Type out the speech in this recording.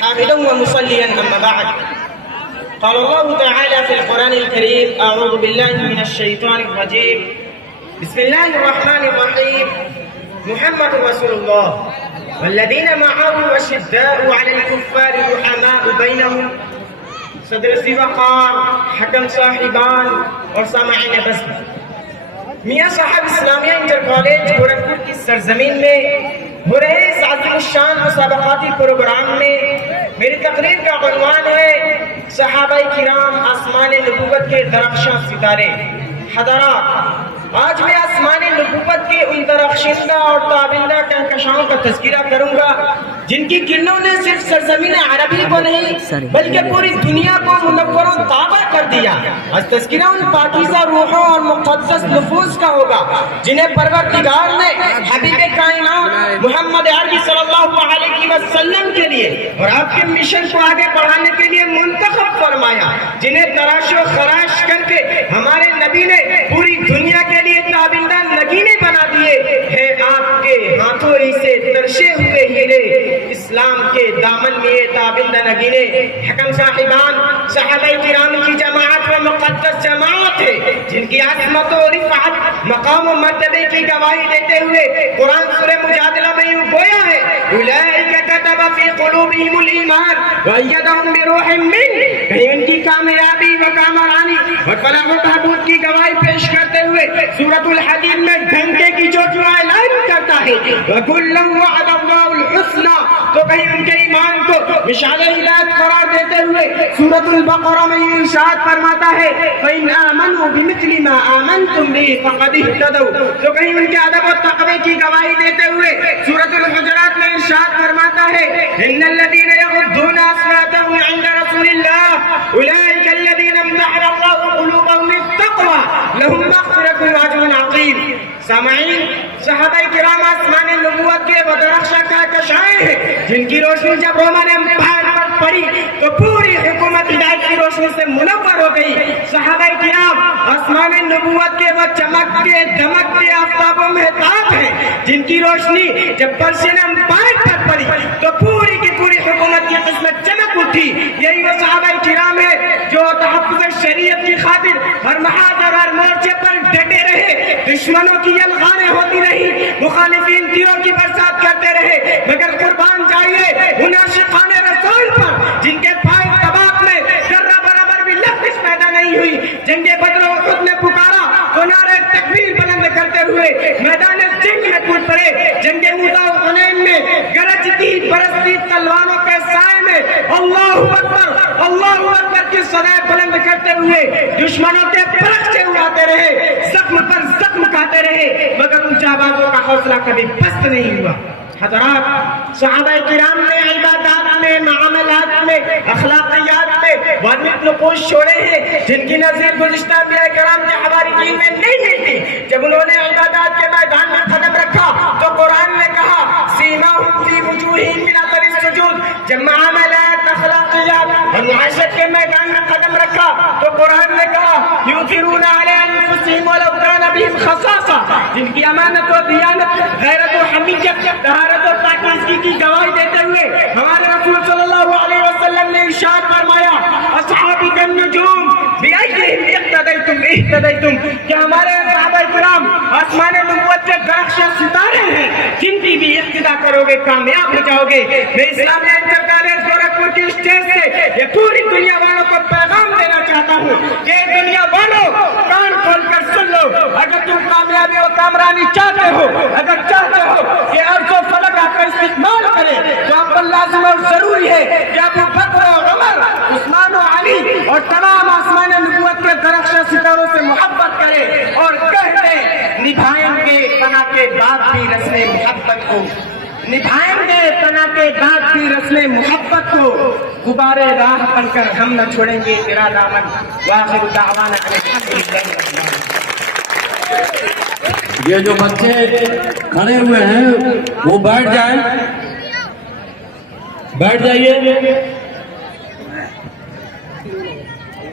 حامدا ومصليا أما بعد قال الله تعالى في القرآن الكريم أعوذ بالله من الشيطان الرجيم بسم الله الرحمن الرحيم محمد رسول الله والذين معه أشداء على الكفار رحماء بينهم صدر سی وقار حکم صاحبان اور سامعین بس میاں صاحب اسلامیہ انٹر کالج گورکھپور کی سرزمین میں ہو رہے اس عظیم الشان مسابقاتی پروگرام میں میری تقریر کا عنوان ہے صحابہ کرام آسمان نبوت کے درخشاں ستارے۔ حضرات، آج میں آسمان نبوت کے ان درخشندہ اور تابندہ کہکشاؤں کا تذکرہ کروں گا جن کی کرنوں نے صرف سرزمین عربی کو نہیں بلکہ پوری دنیا کو منور و تابع کر دیا۔ آج تذکرہ ان پاکیزہ روحوں اور مقدس نفوس کا ہوگا جنہیں پروردگار نے حبیب کائنات محمد عربی صلی اللہ علیہ وسلم کے لیے اور آپ کے مشن کو آگے بڑھانے کے لیے منتخب فرمایا، جنہیں تراش و خراش کر کے ہمارے نبی نے پوری دنیا کے لیے تابندہ نگینے بنا دیے ہیں۔ آپ کے ہاتھوں ہی سے ترشے ہوئے ہیرے اسلام کے دامن میں یہ تابندہ نگینے حکم صاحبان صحابہ کرام کی جماعت و مقدس جماعت ہے جن کی عظمت و رفعت مقام و مرتبے کی گواہی دیتے ہوئے قرآن سورہ مجادلہ میں یوں گویا ہے اولئک کتب فی قلوبہم الایمان وایدہم بروح من، کہیں ان کی کامیابی و کامرانی اور فلاح و بہبود کی گواہی پیش کرتے ہوئے سورۃ الحدید میں ڈھنکے کی چوٹیوں اعلان کرتا ہے وَكُلًّا وَعَدَ اللَّهُ الْحُسْنَى، تو کہیں ان کے ایمان کو مشعل ہدایت قرار دیتے ہوئے سورۃ البقرہ میں یہ ارشاد فرماتا ہے فَإِنْ آمَنُوا بِمِثْلِ مَا آمَنْتُمْ بِهِ فَقَدِ اهْتَدَوْا، تو کہیں ان کے ادب و تقوی کی گواہی دیتے ہوئے سورۃ الحجرات میں ارشاد فرماتا ہے إِنَّ الَّذِينَ يَغُضُّونَ أَصْوَاتَهُمْ عِنْدَ رَسُولِ اللَّهِ أُولَئِكَ الَّذِينَ امْتَحَنَ اللَّهُ قُلُوبَهُمْ لِلتَّقْوَىٰ لَهُمْ مَغْفِرَةٌ وَأَجْرٌ عَظِيمٌ۔ سامعین، صحابہ کرام آسمان نبوت کے وہ درخشاں کہکشائیں ہیں جن کی روشنی جب رومن امپائر پر پڑی تو پوری حکومت ہدایت کی روشنی سے منور ہو گئی۔ صحابہ کرام آسمان نبوت کے وہ چمکتے دمکتے آفتاب و مہتاب ہیں جن کی روشنی جب پرشین امپائر پر پڑی تو پوری کی پوری حکومت کی قسمت چمک اٹھی۔ یہی وہ صحابہ کرام ہے جو تحفظ شریعت کی خاطر ہر محاذ اور ہر مورچے پر ڈٹے رہے، دشمنوں کی یلغاریں ہوتی رہی، مخالفین تیروں کی برسات کرتے رہے، مگر قربان جائیے ان عاشقان رسول پر جن کے پائے طباق میں ذرہ برابر بھی لفظ پیدا نہیں ہوئی۔ جنگ بدر و احد میں پکارا تو نعرہ تکبیر بلند کرتے ہوئے میدان جنگ میں کود پڑے۔ جنگ موتا و حنین میں گرجتی برستی تلواروں کے سائے میں اللہ اکبر کی صدائے بلند کرتے ہوئے دشمنوں کے پرچے اڑاتے رہے، زخم پر زخم کھاتے رہے، مگر ان جانبازوں کا حوصلہ کبھی پست نہیں ہوا۔ حضرات، صحابہ کرام نے عبادات میں، معاملات میں، اخلاقیات میں واضح نقوش چھوڑے ہیں جن کی نظیر گزشتہ انبیاء کرام کے حوارین میں نہیں تھی۔ جب انہوں نے عبادات کے میدان میں قدم رکھا تو قرآن نے کہا سیماہم فی وجوہہم من اثر السجود، جب معاملات، اخلاقیات اور معاشرت کے میدان میں قدم رکھا تو قرآن نے کہا یؤثرون علی انفسہم ولو کان بہم خصاصہ، جن کی امانت و دیانت، غیرت و حمیت، طہارت و پاکیزگی کی گواہی دیتے ہوئے ہمارے رسول صلی اللہ علیہ وسلم نے ارشاد فرمایا اصحابی النجوم بأیہم اقتدیتم، کہ ہمارے صحابہ کرام آسمان نبوت کے درخشاں ستارے ہیں جن کی بھی اقتدا کرو گے کامیاب ہو جاؤ گے۔ میں اسلامیہ انٹر کالج گورکھپور کی اسٹیج سے یہ پوری دنیا والوں کو پیغام دینا چاہتا ہوں کہ دنیا والوں کان کھول کر سن لو، اگر تم کامیابی و کامرانی چاہتے ہو، اگر چاہتے ہو کہ ارض و فلک آپ کا استقبال کرے تو آپ پر لازم اور ضروری ہے کہ ابو بکر و عمر، عثمان و علی اور تمام آسمان نبوت کے درخشاں ستاروں سے محبت کرے اور کہہ دیں نبھائیں گے فنا کے بعد بھی رسم محبت کو، نبھائیں گے فنا کے بعد بھی رسم محبت کو، غبار راہ بن کر ہم نہ چھوڑیں گے تیرا دامن۔ وآخر دعوانا ان الحمد للہ رب العالمین۔ یہ جو بچے کھڑے ہوئے ہیں وہ بیٹھ جائیں، بیٹھ جائیے۔